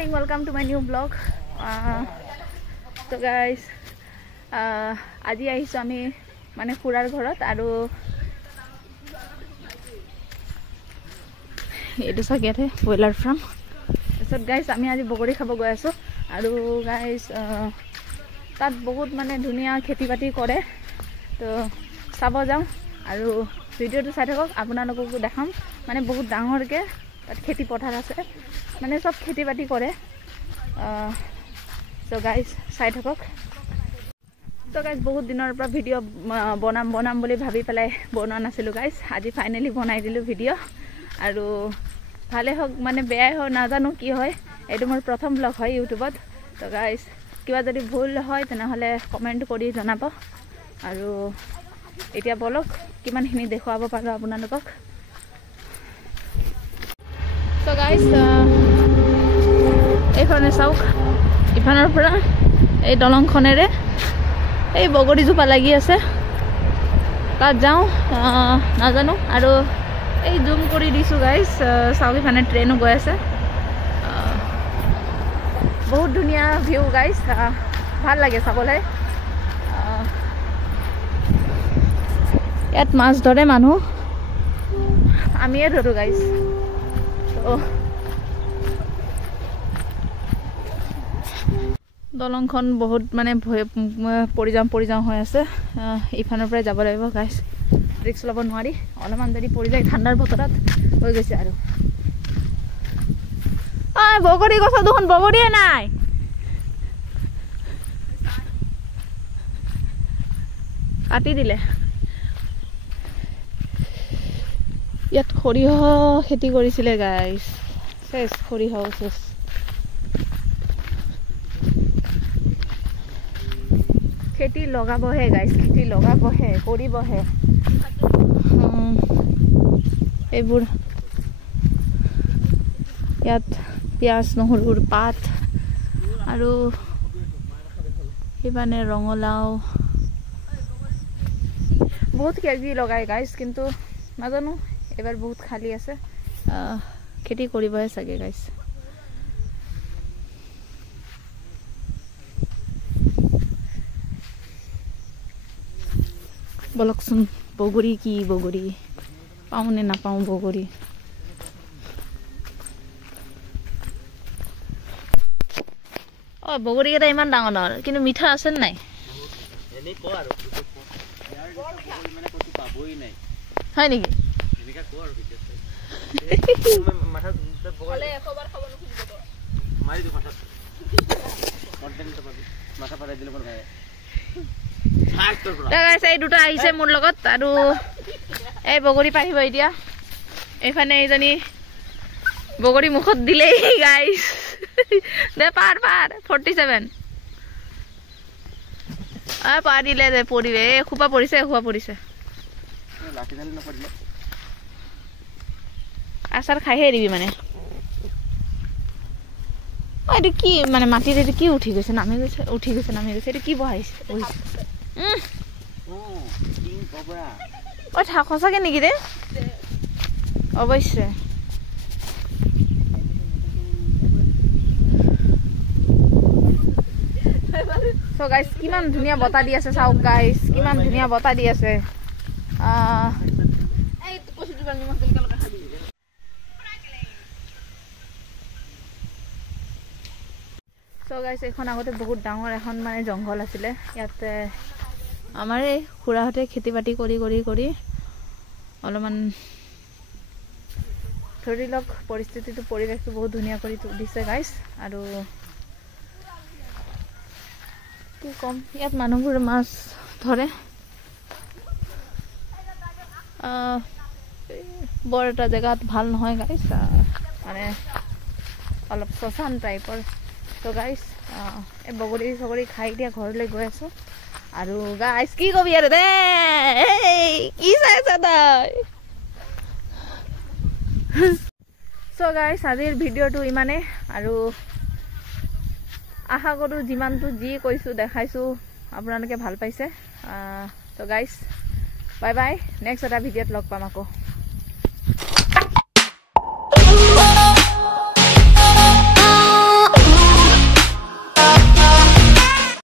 morning, welcome to my new vlog. So guys, আজি আহিছো আমি মানে খুৰাৰ ঘৰত আৰু এইটো সাগেতে বয়লাৰ ফাৰ্ম। So guys, আমি আজি বগৰী খাব গৈ আছো আৰু guys তাত বহুত মানে ধুনিয়া খেতি বাতি কৰে তো চাব যাম আৰু ভিডিওটো চাই থাকক আপোনালোককো দেখাম মানে বহুত ডাঙৰকে তাত খেতি পথাৰ আছে মানে সব খেতি বাতি কৰে so guys চাই থাকক so guys বহুত দিনৰ পৰা ভিডিও বনাম বুলি ভাবি পেলাই বনোৱা নাছিলো guys আজি ফাইনালি বনাই দিলো ভিডিও আৰু ভালে হক মানে বেয়াই হয় নাজানো কি হয় এটো মোৰ প্ৰথম ব্লগ হয় ইউটিউবত তো গাইস কিবা যদি ভুল হয় তেনেহলে কমেন্ট কৰি জনাব আৰু এতিয়া বলক কিমানখিনি দেখুৱাব পাৰো আপোনালোকক তো গাইস এইখনে চাওক ইফানৰ পৰা এই দলংখনেৰে এই বগৰী জোপা লাগি আছে তাত যাও নাজানো আৰু এই জুম কৰি দিছো গাইস চাওক ইফানে ট্ৰেইনো গৈ আছে বহুত ধুনিয়া ভিউ গাইস ভাল লাগে চাবলৈ ইয়াত মাছ ধৰে মানুহ আমিয়ে ধৰো গাইস তো দলংখন বহুত মানে পৰি যাম হৈ আছে ইফানৰ পৰা যাব লাগিব গাইস ৰিক্স লব নোৱাৰি অলপমান যদি পৰি যায় ঠাণ্ডাৰ বতৰত হৈ গৈছে আৰু বগৰী গছ দুখন বগৰীয়ে নাই কাটি দিলে ইয়াত সৰিয়হ খেতি কৰিছিলে গাইস শেষ সৰিয়হ শেষ খেতি লগাবহে গাইস খেতি লগাবহে কৰিবহে এইবোৰ ইয়াত পিয়াজ নহৰুৰ পাত আৰু ইবানে ৰঙলাও বহুত কেজি লগাই গাইস কিন্তু নাজানো এবাৰ বহুত খালি আছে খেতি কৰিবহে চাগে গাইস বলকচোন বগৰী কি বগৰী পাউনে না পাউ বগৰী ও বগৰী এটা ইমান ডাঙৰ কিন্তু মিঠা আছে নাই এনে কো আৰু মানে কত পাবই নাই হয় নেকি এনেকা কো আৰু ভিডিও মাথা বগলে একবাৰ খাব নখুজিব মাৰি দি মাথা কন্টেন্ট তো পাবি মাথা পাৰাই দিলে মোৰ ভাই গাইস এই দুটা আহিছে মোৰ লগত আৰু এই বগৰী পাৰিব এতিয়া এখানে এইজনী বগৰী মুখত দিলেই গাইস দে পাৰ 47 পাৰিলে দে পৰিবে খুপা পৰিছে লাঠি ধালি নপৰিলে আচাৰ খাইহে দিবি মানে এইটো কি মানে মাটিত এইটো কি উঠি গৈছে নামি গৈছে এইটো কি বহাইছে কিং কবৰা ও সঁচাকে নেকি ৰে অৱশ্যে So guys, কিমান ধুনিয়া বতা দি আছে চাওক গাইস কিমান ধুনিয়া বতা দি আছে এই তো কষি দিবা নিমখ তেল লগা খাবি So guys, এখন আগতে বহুত ডাঙৰ এখন মানে জংঘল আছিল ইয়াতে আমাৰ এই খুৰাহতে খেতি বাতি কৰি অলপমান ধৰি লওক পৰিস্থিতিটো পৰিৱেশটো বহুত ধুনিয়া কৰি দিছে গাইস আৰু কি কম ইয়াত মানুহবোৰ মাছ ধৰে বৰ এটা জেগাত ভাল নহয় গাইস মানে অলপ শ্মশান টাইপৰ তো গাইস এই বগৰী খাই দিয়া ঘৰলৈ গৈ আছো আৰু গাইস কি কবি আৰু দে কি চাইছা তই সো গাইস আজিৰ ভিডিওটো ইমানে আৰু আশা কৰো যিমানটো যি কৈছো দেখাইছো আপোনালোকে ভাল পাইছে তো গাইস বাই বাই নেক্সট এটা ভিডিওত লগ পাম আকৌ